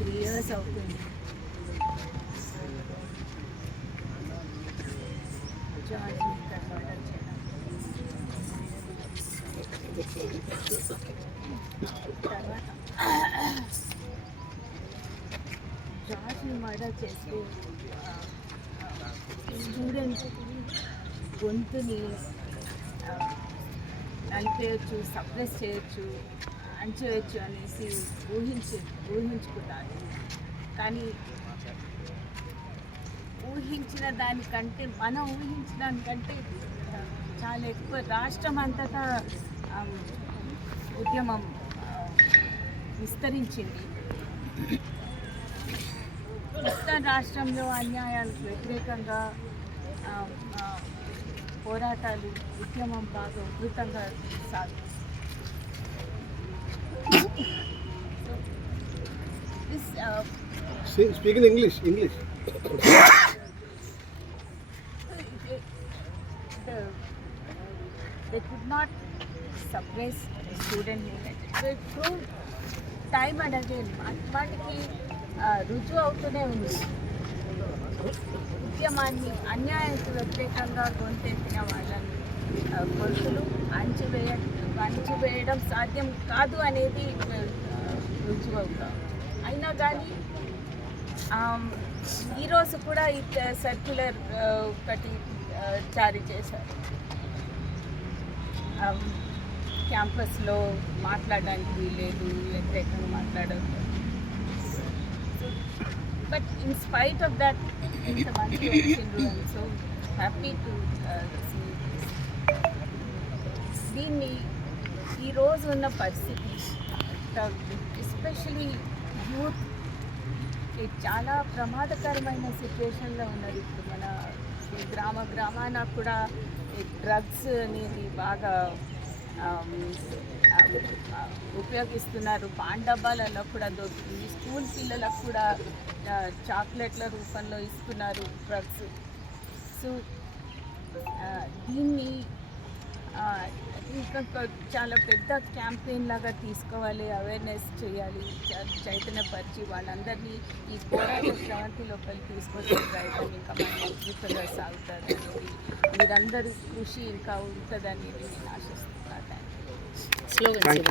Three years అవుతుంది George మిక్కర్ murder చేయడం తర్వాత జార్జ్ని మర్డర్ చేసి స్టూడెంట్ గొంతుని ఆ, నలిపేయచ్చు సప్రెస్ చేయొచ్చు అంచవచ్చు అనేసి ఊహించి ఊహించుకున్నాను కానీ ఊహించిన దానికంటే మనం ఊహించిన దానికంటే చాలా ఎక్కువ రాష్ట్రం అంతటా ఉద్యమం విస్తరించింది. మొత్తం రాష్ట్రంలో అన్యాయాలకు వ్యతిరేకంగా పోరాటాలు ఉద్యమం బాగా ఉధృతంగా సాగుతుంది. Speak in English English they could not suppress the student movement. So it proved time and again వాటికి uh, రుజువు అవుతూనే ఉంది. ఉద్యమాన్ని అన్యాయానికి వ్యతిరేకంగా గొంతెత్తిన వాళ్ళని గొంతులు అణచివేయ అణచివేయడం సాధ్యం కాదు అనేది రుజువు అవుతాం. అయినా కానీ ఈరోజు కూడా ఈ సర్క్యులర్ ఒకటి జారీ చేశారు. క్యాంపస్లో మాట్లాడడానికి వీలేదు వ్యతిరేకంగా మాట్లాడదు but in spite of that ఇంతమంది వచ్చిండ్రు సో హ్యాపీ టు దీన్ని ఈరోజు ఉన్న పరిస్థితి ఎస్పెషలీ యూత్ చాలా ప్రమాదకరమైన సిచ్యువేషన్లో ఉన్నది. ఇప్పుడు మన గ్రామ గ్రామాన కూడా ఈ డ్రగ్స్ అనేది బాగా ఉపయోగిస్తున్నారు. పాన్ డబ్బాలలో కూడా దొరుకుతుంది స్కూల్ పిల్లలకు కూడా చాక్లెట్ల రూపంలో ఇస్తున్నారు డ్రగ్స్. సో దీన్ని ఇంకా చాలా పెద్ద క్యాంపెయిన్ లాగా తీసుకోవాలి అవేర్నెస్ చేయాలి చైతన్యపరిచి వాళ్ళందరినీ ఈ పోరాట శ్రవంతి లోపలికి తీసుకొచ్చే ప్రయత్నం ఇంకా మన సాగుతుంది అనేది మీరందరి కృషి ఇంకా ఉంటుందని నేను ఆశిస్తున్నాను. Thank you